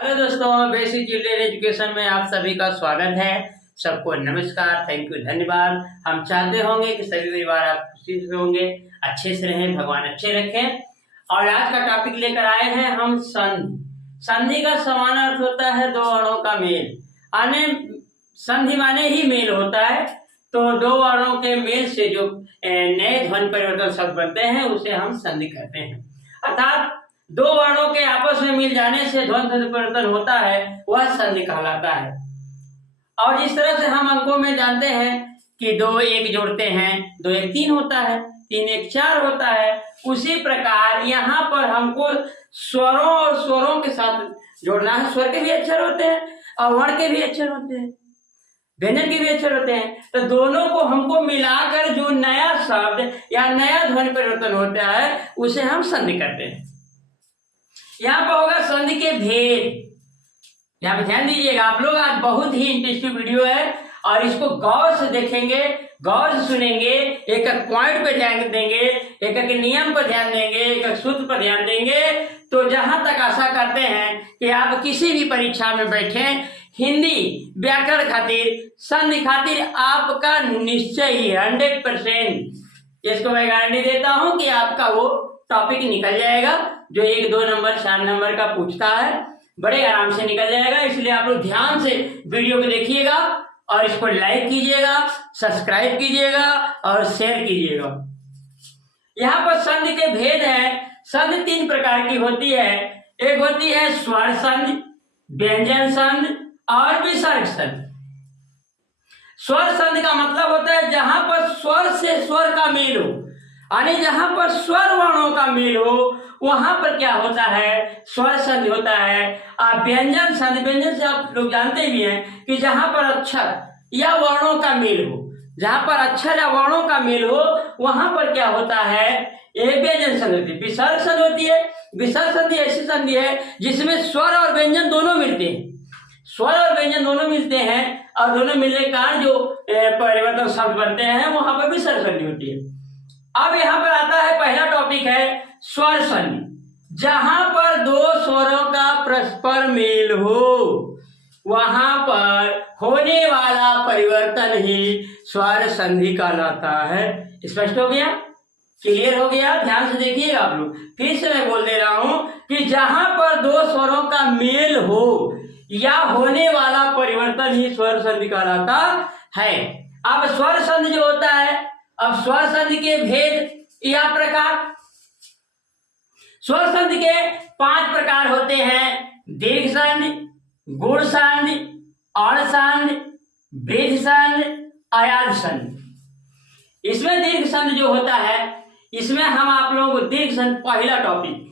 Hello दोस्तों, basic children education में आप सभी का स्वागत है। सबको नमस्कार, थैंक यू, धन्यवाद। हम चाहते होंगे कि सभी परिवार आप खुशी से होंगे, अच्छे से रहें, भगवान अच्छे रखें। और आज का टॉपिक लेकर आए हैं हम संधि। संधि का समान अर्थ होता है दो वर्णों का मेल। आने संधि माने ही मेल होता है। तो दो वर्णों के मेल से जो नए ध्वनि परिवर्तन शब्द बनते हैं उसे हम संधि कहते हैं। अर्थात दो वर्णों के आपस में मिल जाने से ध्वनि परिवर्तन होता है, वह संधि कहलाता है। और जिस तरह से हम अंकों में जानते हैं कि दो एक जोड़ते हैं, दो एक तीन होता है, तीन एक चार होता है, उसी प्रकार यहाँ पर हमको स्वरों और स्वरों के साथ जोड़ना है। स्वर के भी अक्षर होते हैं और वर्ण के भी अक्षर होते हैं, व्यंजन के भी अक्षर होते हैं। तो दोनों को हमको मिलाकर जो नया शब्द या नया ध्वनि परिवर्तन होता है उसे हम संधि कहते हैं। यहाँ पर होगा संधि के भेद। यहाँ पे ध्यान दीजिएगा आप लोग, आज बहुत ही इंटरेस्टिंग वीडियो है और इसको गौर से देखेंगे, गौर से सुनेंगे, एक एक पॉइंट पे ध्यान देंगे, एक एक नियम पर ध्यान देंगे, एक एक सूत्र पर ध्यान देंगे। तो जहां तक आशा करते हैं कि आप किसी भी परीक्षा में बैठे, हिंदी व्याकरण खातिर, संधि खातिर आपका निश्चय ही 100%, इसको मैं गारंटी देता हूं कि आपका वो टॉपिक निकल जाएगा जो 1, 2 नंबर 4 नंबर का पूछता है, बड़े आराम से निकल जाएगा। इसलिए आप लोग ध्यान से वीडियो को देखिएगा और इसको लाइक कीजिएगा, सब्सक्राइब कीजिएगा और शेयर कीजिएगा। यहाँ पर संधि के भेद है। संधि 3 प्रकार की होती है। एक होती है स्वर संधि, व्यंजन संधि और विसर्ग संधि। स्वर संधि का मतलब होता है जहां पर स्वर से स्वर का मेल हो, यानी जहां पर स्वर वर्णों का मेल हो वहां पर क्या होता है, स्वर संधि होता है। और व्यंजन संधि, व्यंजन से आप लोग जानते भी हैं कि जहां पर अक्षर या वर्णों का मेल हो, जहां पर अक्षर या वर्णों का मेल हो वहां पर क्या होता है, ये व्यंजन संधि होती है। विसर्ग संधि होती है। विसर्ग संधि ऐसी संधि है जिसमें स्वर और व्यंजन दोनों मिलते हैं। स्वर और व्यंजन दोनों मिलते हैं और दोनों मिलने के कारण जो परिवर्तन शब्द बनते हैं वहां पर विसर्ग संधि होती है। अब यहाँ पर आता है पहला टॉपिक है स्वर संधि। जहां पर दो स्वरों का परस्पर मेल हो वहां पर होने वाला परिवर्तन ही स्वर संधि कहलाता है। स्पष्ट हो गया, क्लियर हो गया? ध्यान से देखिएगा आप लोग। फिर से मैं बोल दे रहा हूं कि जहां पर दो स्वरों का मेल हो या होने वाला परिवर्तन ही स्वर संधि कहलाता है। अब स्वर संधि जो होता है, अब स्वर संधि के भेद या प्रकार। स्वर संधि के 5 प्रकार होते हैं। दीर्घ संधि, गुण संधि, अण संधि, वृद्ध संधि, अयाध संधि। इसमें दीर्घ संधि जो होता है, इसमें हम आप लोगों को दीर्घ संधि पहला टॉपिक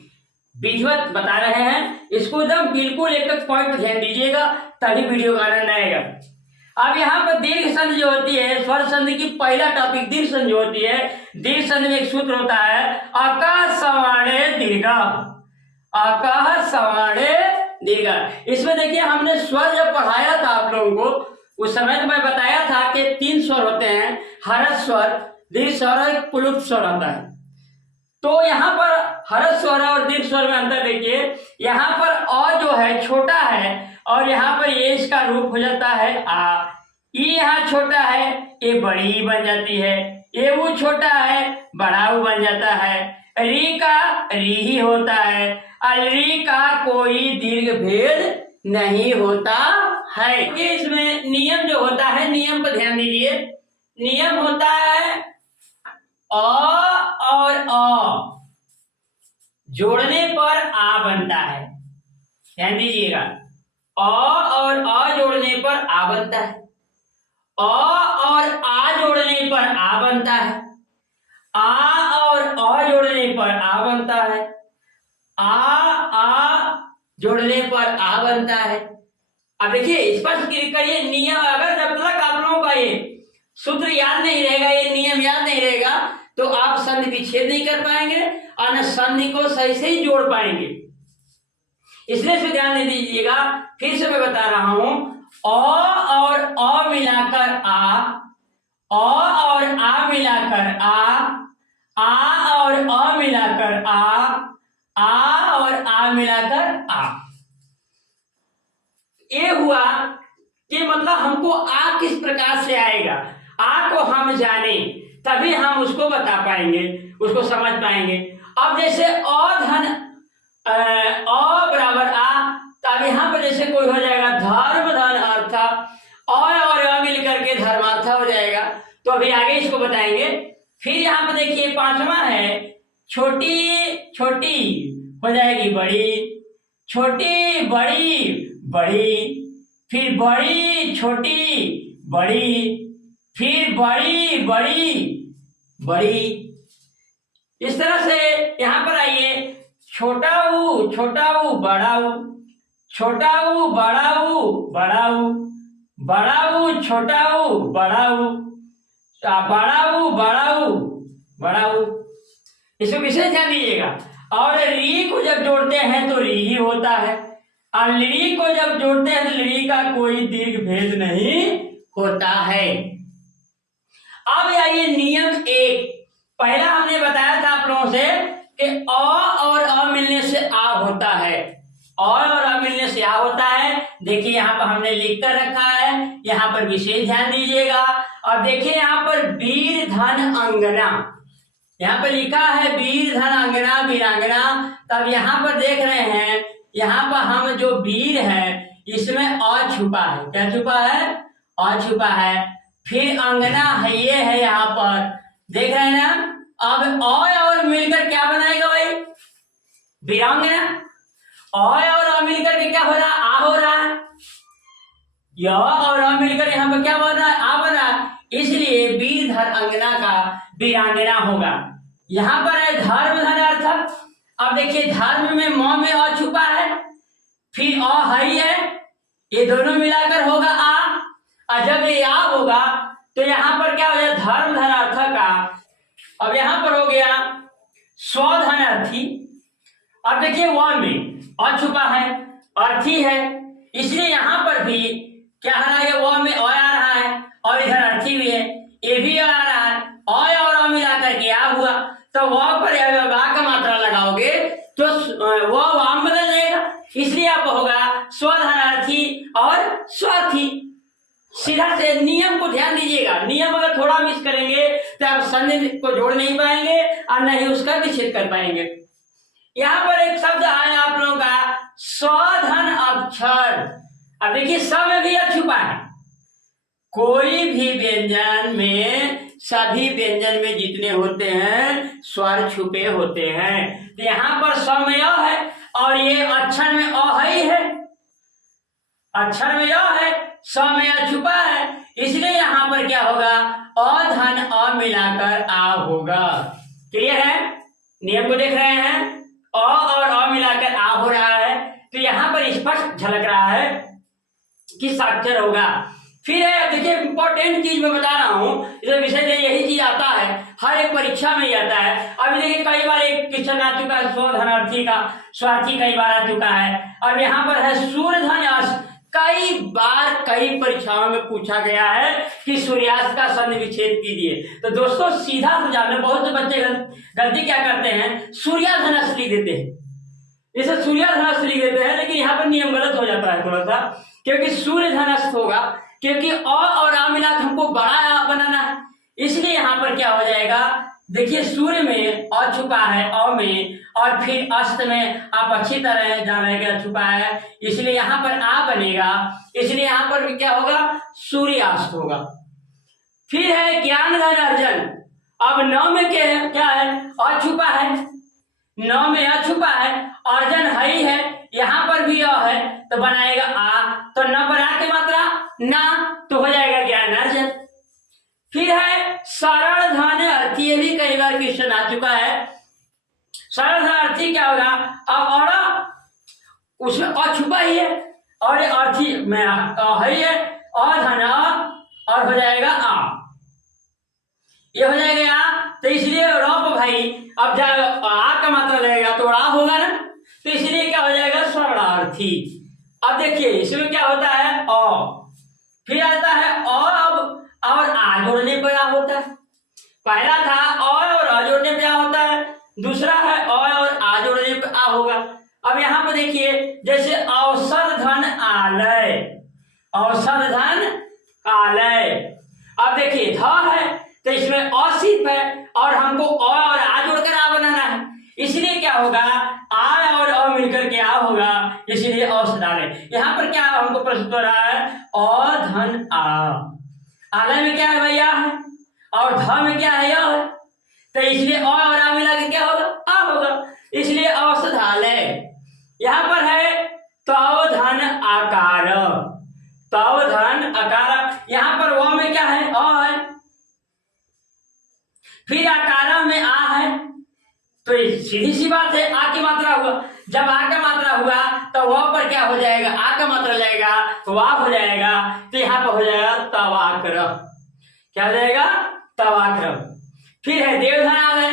विधिवत बता रहे हैं। इसको एकदम बिल्कुल एक एक पॉइंट पर ध्यान दीजिएगा तभी वीडियो का आनंद आएगा। अब यहाँ पर दीर्घ संधि जो होती है, स्वर संधि की पहला टॉपिक दीर्घ संधि जो होती है। दीर्घ संधि में एक सूत्र होता है अकः सवर्णे दीर्घा, अकः सवर्णे दीर्घा। इसमें देखिए हमने स्वर जब पढ़ाया था आप लोगों को, उस समय तो मैं बताया था कि 3 स्वर होते हैं, हर्ष स्वर, दीर्घ स्वर और एक प्लुत स्वर होता है। तो यहाँ पर हर्ष स्वर और दीर्घ स्वर में अंतर देखिए। यहाँ पर अ जो है छोटा है और यहाँ पर ये इसका रूप हो जाता है आ। ई यहाँ छोटा है, ये बड़ी ई बन जाती है। ये वो छोटा है, बड़ा वो बन जाता है। री का री ही होता है। री का कोई दीर्घ भेद नहीं होता है। ये इसमें नियम जो होता है, नियम पर ध्यान दीजिए। नियम होता है अ और अ जोड़ने पर आ बनता है। ध्यान दीजिएगा, अ और अ जोड़ने पर आ बनता है। अ और आ जोड़ने पर आ बनता है। आ और अ जोड़ने पर आ बनता है। आ जोड़ने पर आ बनता है। अब देखिए स्पष्ट करिए नियम। अगर जब तक आप लोगों का ये सूत्र याद नहीं रहेगा, ये नियम याद नहीं रहेगा, तो आप संधि विच्छेद नहीं कर पाएंगे और न संधि को सही से ही जोड़ पाएंगे। इसलिए से ध्यान दे दीजिएगा। फिर से मैं बता रहा हूं, अ और अ मिलाकर आ, अ और आ मिलाकर आ और अ मिलाकर आ और आ मिलाकर आ। ये हुआ कि मतलब हमको आ किस प्रकार से आएगा, आ को हम जाने तभी हम उसको बता पाएंगे, उसको समझ पाएंगे। अब जैसे अ धन अ बराबर आ, तब यहाँ पर जैसे कोई हो जाएगा धर्म धन अर्थ, और अ मिलकर के धर्मार्थ हो जाएगा। तो अभी आगे इसको बताएंगे। फिर यहाँ पर देखिए पांचवा है छोटी छोटी हो जाएगी बड़ी, छोटी बड़ी बड़ी, फिर बड़ी छोटी बड़ी, फिर बड़ी बड़ी बड़ी। इस तरह से यहाँ पर आइए छोटा ऊ बड़ा ऊ, छोटा ऊ बड़ा ऊ बड़ा ऊ, बड़ा ऊ छोटा ऊ बड़ा ऊ, बड़ा ऊ बड़ा ऊ बड़ा ऊ। इसको विशेष ध्यान दीजिएगा। और री को जब जोड़ते हैं तो री ही होता है, और ली को जब जोड़ते हैं तो ली का कोई दीर्घ भेद नहीं होता है। अब आइए नियम एक। पहला हमने बताया था आप लोगों से कि अ और अ मिलने से आ होता है, और अ मिलने से आ होता है। देखिए यहाँ पर हमने लिख कर रखा है, यहाँ पर विशेष ध्यान दीजिएगा। और देखिए यहाँ पर वीर धन अंगना, यहाँ पर लिखा है वीर धन अंगना वीरांगना। तब यहाँ पर देख रहे हैं, यहाँ पर हम जो वीर है इसमें अ छुपा है। क्या छुपा है? अ छुपा है। फिर अंगना है, ये है यहाँ पर देख रहे हैं ना। अब अ और मिलकर क्या बनाएगा भाई? वीरांगना। अ और अ मिलकर के क्या हो रहा है? आ हो रहा है। य और अ मिलकर यहाँ पर क्या बन रहा है? आ बन रहा है। इसलिए वीर धर अंगना का वीरांगना होगा। यहाँ पर है धर्म धन अर्थ। अब देखिए धर्म में म में अ छुपा है, फिर अ हई है, ये दोनों मिलाकर होगा आ। और जब ये आ होगा तो यहाँ पर क्या हो जाए? धर्म धन अर्थ का। अब यहाँ पर हो गया स्वधन अर्थी। अब देखिए व में अ छुपा है, अर्थी है, इसलिए यहाँ पर भी क्या आ रहा है? व में अ आ रहा है, और इधर अर्थी भी है, ये भी आ रहा है। अ और अ मिला करके आ हुआ, तो व पर वा का मात्रा लगाओगे तो वो वाम बदल जाएगा। इसलिए आप होगा स्वधनार्थी और स्वार्थी। सीधा से नियम को ध्यान दीजिएगा। नियम अगर थोड़ा मिस करेंगे तो आप संधि को जोड़ नहीं पाएंगे और न ही उसका विच्छेद कर पाएंगे। यहाँ पर एक शब्द आया आप लोगों का स्वधन अक्षर। अब देखिए स में भी अ छुपा है। कोई भी व्यंजन में, सभी व्यंजन में जितने होते हैं स्वर छुपे होते हैं। तो यहाँ पर स में अ है, और ये अक्षर में अ ही है, अक्षर में अ है, स में अ छुपा है, इसलिए यहाँ पर क्या होगा? अ धन अ मिलाकर आ होगा। क्लियर है? नियम को देख रहे हैं, अ और अ मिलाकर आ हो रहा है, तो यहाँ पर स्पष्ट झलक रहा है कि साक्षर होगा। फिर है देखिए इंपॉर्टेंट चीज मैं बता रहा हूँ, इधर विषय में यही चीज आता है, हर एक परीक्षा में ही आता है। अभी देखिए कई बार एक क्वेश्चन आ चुका है स्वधनार्थी का, स्वार्थी कई बार आ चुका है। अब यहाँ पर है सूर्यधन। कई बार कई परीक्षाओं में पूछा गया है कि सूर्यास्त का संधि विच्छेद कीजिए। तो दोस्तों सीधा समझाने, बहुत से बच्चे गलती क्या करते हैं? सूर्याधनस लिख देते हैं, इसे सूर्याधनस लिख देते हैं, लेकिन यहाँ पर नियम गलत हो जाता है थोड़ा सा, क्योंकि सूर्य धनस्थ होगा, क्योंकि अ और आ मिला हमको बड़ा बनाना है। इसलिए यहाँ पर क्या हो जाएगा? देखिए सूर्य में अ छुपा है, अ में, और फिर अस्त में आप अच्छी तरह जान रहे हैं छुपा है, इसलिए यहाँ पर आ बनेगा, इसलिए यहाँ पर भी क्या होगा? सूर्यास्त होगा। फिर है ज्ञान धन अर्जन। अब 9 में क्या है? अ छुपा है, 9 में अ छुपा है, अर्जन हई है, यहाँ पर भी अ है, तो बनाएगा आ, तो न पर आ की मात्रा ना, तो हो जाएगा ज्ञान अर्जन। फिर है सरल धन अर्थी। ये भी कई बार क्वेश्चन आ चुका है। सरल धन अर्थी क्या होगा? अब और उसमें अ छुपा ही है, और अर्थी में हई है, अ धन और हो जाएगा आ, ये हो जाएगा आ, तो इसलिए रॉप भाई अब जब आ का मात्रा लगेगा तो आ होगा ना, तो इसलिए क्या हो जाएगा? सरलार्थी। अब देखिए इसमें क्या होता है? अ, फिर आता है अ, अब और आ जोड़ने पर आ होता है। पहला था अ और आ जोड़ने पे आ होता है, दूसरा है अ और आ जोड़ने पे आ होगा। अब यहाँ पर देखिए जैसे औसत धन आलय, औषध धन आलय। अब देखिए ध है तो इसमें अ सिर्फ है और हमको अ और आ जोड़कर आ बनाना है, इसलिए क्या होगा आ और अ मिलकर के आ होगा, इसलिए औषधालय। यहाँ पर क्या हमको प्रस्तुत हो रहा है अ धन आ, आलय में क्या है भैया है और ध में क्या है यह है, तो इसलिए अ और आ मिला के क्या होगा आ होगा, इसलिए औषधालय। यहाँ पर है तव धन आकार, तव धन आकार, यहाँ पर व में क्या है अ है, फिर आकार में आ है, तो सीधी सी बात है आ की मात्रा हुआ, जब आ का मात्रा हुआ तो वह पर क्या हो जाएगा आ का मात्रा लगेगा वाह हो जाएगा, तो यहाँ पर हो जाएगा तवाक्र, क्या हो जाएगा तवाक्र। फिर है देवधन आलय,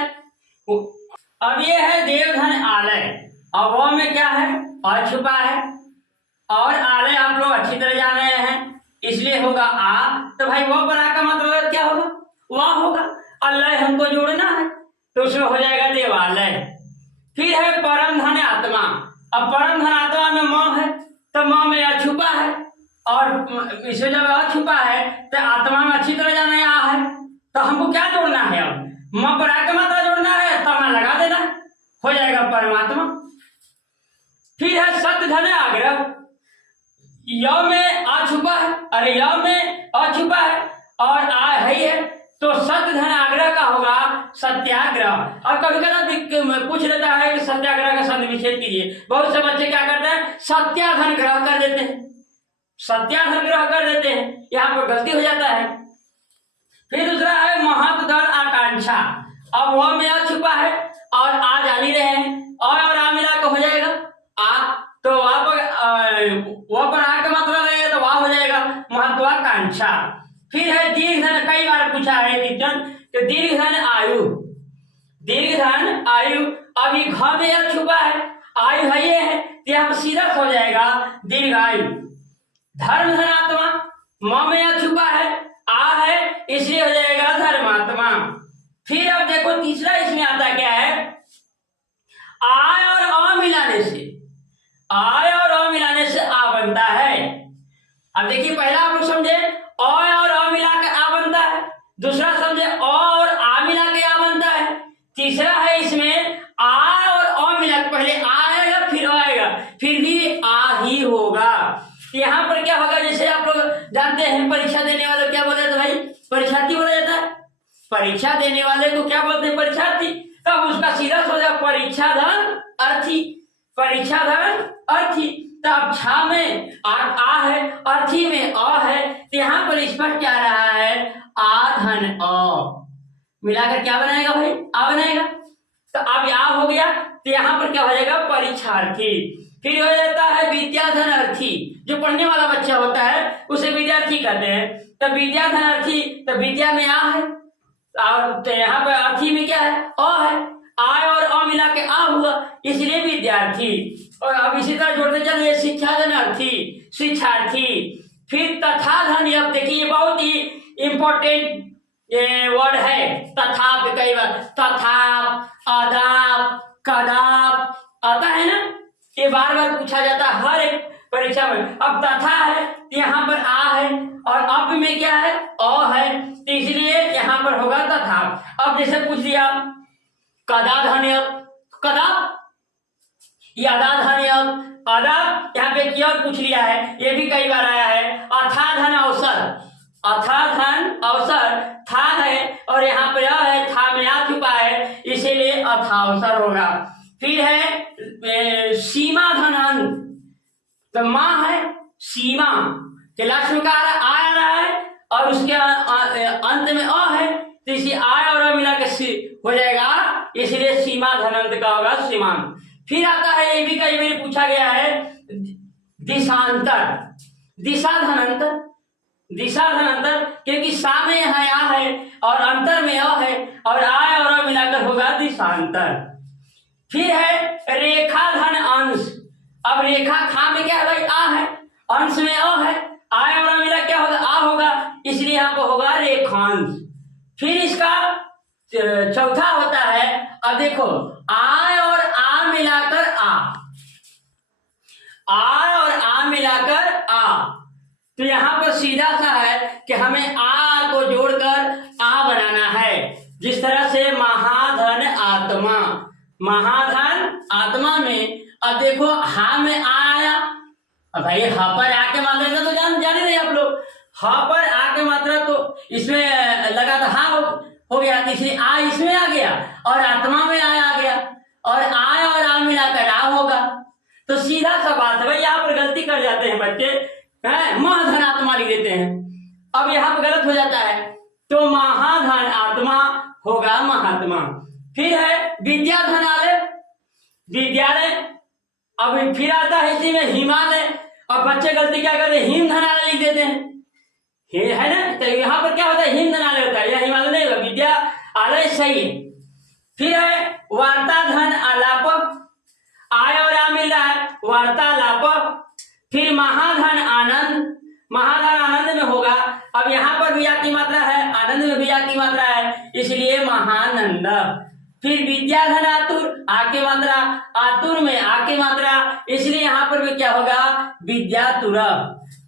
अब ये है देवधन आलय, अब वह में क्या है अ छुपा है और आलय आप लोग अच्छी तरह जान रहे हैं, इसलिए होगा आ, तो भाई वह पर आ का मतलब क्या होगा वाह होगा, अल्लाह हमको जोड़ना है तो उसमें हो जाएगा देवालय। फिर है परम धन आत्मा, अब परम धन आत्मा में म है तो म में आ छुपा है और इसमें जब आ छुपा है तो आत्मा में अच्छी तरह जाना है आ है, तो हमको क्या जोड़ना है अब म पर आ का मात्रा जोड़ना है तो मैं लगा देना है, हो जाएगा परमात्मा। फिर है सत्य धन आग्रह, य में आ छुपा है, अरे य में आ छुपा है और आ है तो सत्य धन आग्रह का होगा सत्याग्रह। और कभी कभी पूछ लेता है कि सत्याग्रह का शब्द विच्छेद कीजिए, बहुत से बच्चे क्या करते हैं सत्याधन ग्रह कर देते हैं, सत्याधन ग्रह कर देते हैं, यहाँ पर गलती हो जाता है। फिर दूसरा है महत्वधन आकांक्षा, अब वह में आ छुपा है और आ जान ही रहे हैं और आ मिला के हो जाएगा आ, तो वहां पर आ का मतलब लगेगा तो वहां हो जाएगा महत्वाकांक्षा। फिर है दीर्घ धन, कई बार पूछा है दीर्घ, तो दीर्घ धन आयु, दीर्घ धन आयु, अभी घ में यह छुपा है आयु है ये है तो यहाँ सीधा हो जाएगा दीर्घायु। धर्म धनात्मा, म में यह छुपा है आ है इसलिए हो जाएगा धर्मात्मा। फिर अब देखो तीसरा इसमें आता क्या है आय और अ मिलाने से, आय और अ मिलाने से आ बनता है। अब देखिए पहला आप लोग समझे अ और अ मिलाकर आ बनता है, दूसरा समझे अ और आ मिला के आ बनता है, तीसरा है इसमें आ और अ मिला के पहले आ आएगा फिर आएगा फिर भी आ ही होगा। यहाँ पर क्या होगा जैसे आप लोग जानते हैं परीक्षा देने वाले क्या बोले तो भाई परीक्षार्थी बोला जाता है, परीक्षा देने वाले को क्या बोलते हैं परीक्षार्थी, तब उसका सीधा सोचा परीक्षा धन अर्थी, परीक्षा धन अर्थी, तब छा में आ है अर्थी में अ है, तो यहाँ पर स्पष्ट क्या रहा है आ धन अ मिलाकर क्या बनाएगा भाई आ बनाएगा, तो अब आ हो गया तो यहाँ पर क्या हो जाएगा परीक्षार्थी। फिर हो जाता है विद्याधन अर्थी, जो पढ़ने वाला बच्चा होता है उसे विद्यार्थी कहते हैं, तो विद्याधन अर्थी तो विद्या में आ है और तो यहाँ पर अर्थी में क्या है अ है, आ और अ मिला के आ हुआ इसलिए विद्यार्थी। और अब इसी तरह जोड़ते चलिए शिक्षा धन अर्थी शिक्षार्थी। फिर तथा धन, अब देखिए बहुत ही इंपॉर्टेंट वर्ड है तथा, कई बार तथा अदाप कदाप आता है ना, ये बार बार पूछा जाता है हर एक परीक्षा में। अब तथा है यहाँ पर आ है और अब में क्या है अ है, तो इसलिए यहाँ पर होगा तथा। अब जैसे पूछ दिया कदा धन्य, कदा ये अदा धन्य अदा, यहाँ पे क्या पूछ लिया है ये भी कई बार आया है अथा धन अवसर, अथा धन अवसर था है और यहाँ पर यह है था में आ चुका है इसीलिए अथा अवसर होगा। फिर है सीमा धन अंत, तो माँ है सीमा के लास्ट में का आ रहा है और उसके अंत में अ है, तो इसी आ और अ मिला के हो जाएगा इसलिए सीमा धनंत का होगा सीमांत। फिर आता है ये भी कई बार पूछा गया है दिशांतर, दिशा धनंतर, दिशा धनंतर क्योंकि सा में यहाँ आ है और अंतर में अ है और आ और अ मिलाकर होगा दिशांतर। फिर है रेखा धन अंश, अब रेखा खा में क्या है भाई आ है, अंश में अ है, आय और मिला क्या होगा आ होगा इसलिए यहाँ पर होगा रेखांश। फिर इसका चौथा होता है, अब देखो आय और आ मिलाकर आ, आ और आ मिलाकर आ, तो यहाँ पर सीधा सा है कि हमें आ को जोड़कर आ बनाना है। जिस तरह से महाधन आत्मा, महाधन आत्मा में अब देखो हा में आ आया, अब भाई हा पर आके मात्रा तो जाने रहे आप लोग, हा पर आके मात्रा तो इसमें लगा था हा हो गया, तीसरी आ इसमें आ गया और आत्मा में आ गया और आ और आ मिलाकर आ होगा। तो सीधा सा बात है भाई, यहाँ पर गलती कर जाते हैं बच्चे, है महाधन आत्मा लिख देते हैं। अब यहाँ पर गलत हो जाता है, तो महाधन आत्मा होगा महात्मा। फिर है विद्याधनालय, विद्यालय, अब फिर आता है इसी में हिमालय। अब बच्चे गलती क्या करते हैं, हिम धनालय लिख देते हैं, है ना। तो यहाँ पर क्या होता है, हिम धनालय होता है, यह हिमालय नहीं होगा, विद्यालय सही है। फिर है वार्ता धन आलाप, आय और आ मिल रहा है, वार्तालाप। फिर महाधन आनंद, महाधन आनंद में होगा, अब यहाँ पर भी आ की मात्रा है, आनंद में भी आ की मात्रा है, इसलिए महानंद। फिर विद्याधन आतुर, आ की मात्रा, आतुर में आ की मात्रा, इसलिए यहाँ पर भी क्या होगा, विद्यातुर।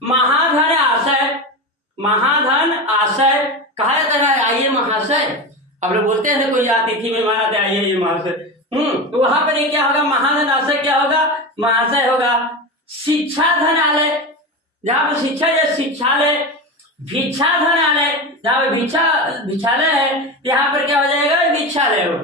महाधन आशय, महाधन आशय कहा जाता है आइए महाशय, अब लोग बोलते हैं कोई अतिथि में माना था आइए ये महाशय, तो वहां पर ये क्या होगा, महाधन आशय क्या होगा, महाशय होगा। शिक्षा धनालय, जहाँ पर शिक्षा या शिक्षालय, भिक्षा धनालय, जहाँ पर भिक्षालय है, यहाँ पर क्या हो जाएगा, भिक्षालय हो।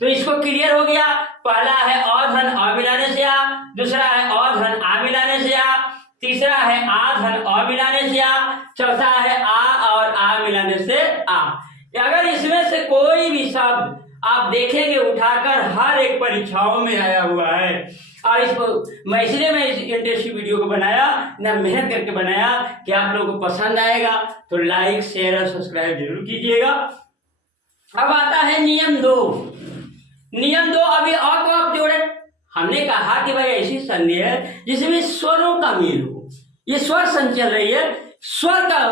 तो इसको क्लियर हो गया, पहला है अधन अ मिलाने से आ, दूसरा है अधन आ मिलाने से आ, तीसरा है आधन अ मिलाने से आ, चौथा है आ और आ मिलाने से आ। अगर इसमें से कोई भी शब्द आप देखेंगे उठाकर, हर एक परीक्षाओं में आया हुआ है, और इसको मैं इसलिए इस इंटरेस्टिंग वीडियो को बनाया ना, मेहनत करके बनाया कि आप लोगों को पसंद आएगा, तो लाइक शेयर और सब्सक्राइब जरूर कीजिएगा। अब आता है नियम 2, नियम 2, अभी अ को आप जोड़े, हमने कहा कि भाई ऐसी संधि है जिसमें स्वरों का मेल हो, ये स्वर संधि चल रही है, स्वर का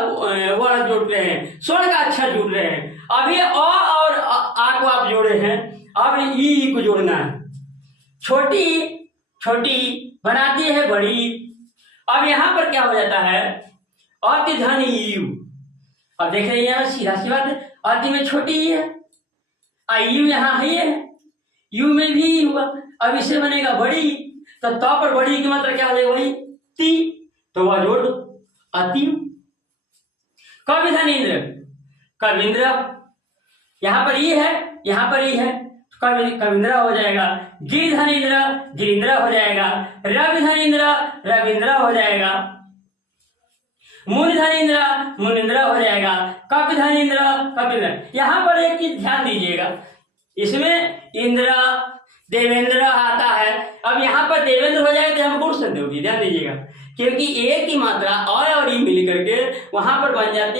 वर्ण जोड़ रहे हैं, स्वर का अक्षर जुड़ रहे हैं। अभी अ और आ को आप जोड़े हैं, अब ई को जोड़ना है, छोटी छोटी बनाती है बड़ी। अब यहाँ पर क्या हो जाता है, अति धन यू, अब देख रहे हैं सीधा सी बात है, अति में छोटी ही है, यू यहाँ है, यू में भी हुआ, अब इससे बनेगा बड़ी, तो पर बड़ी की मात्रा क्या हो जाएगा, वही ती, तो वह जोड़ दो अति। कविधनेन्द्र, कविंद्र, यहाँ पर ये है, यहाँ पर ये है, कविंद्र हो जाएगा। गिरधनेन्द्र, गिरिंद्र हो जाएगा। रविधनेन्द्र, रविंद्र हो जाएगा। मुनिधनेन्द्र, मुनिंद्र हो जाएगा। कपिधनेन्द्र, कपिंद्र। यहाँ पर एक चीज ध्यान दीजिएगा, इसमें इंद्र देवेंद्र आता है, अब यहाँ पर देवेंद्र हो जाएगा तो हम गुण संधि होगी, ध्यान दीजिएगा, क्योंकि एक ही मात्रा और ई मिल करके वहां पर बन जाती है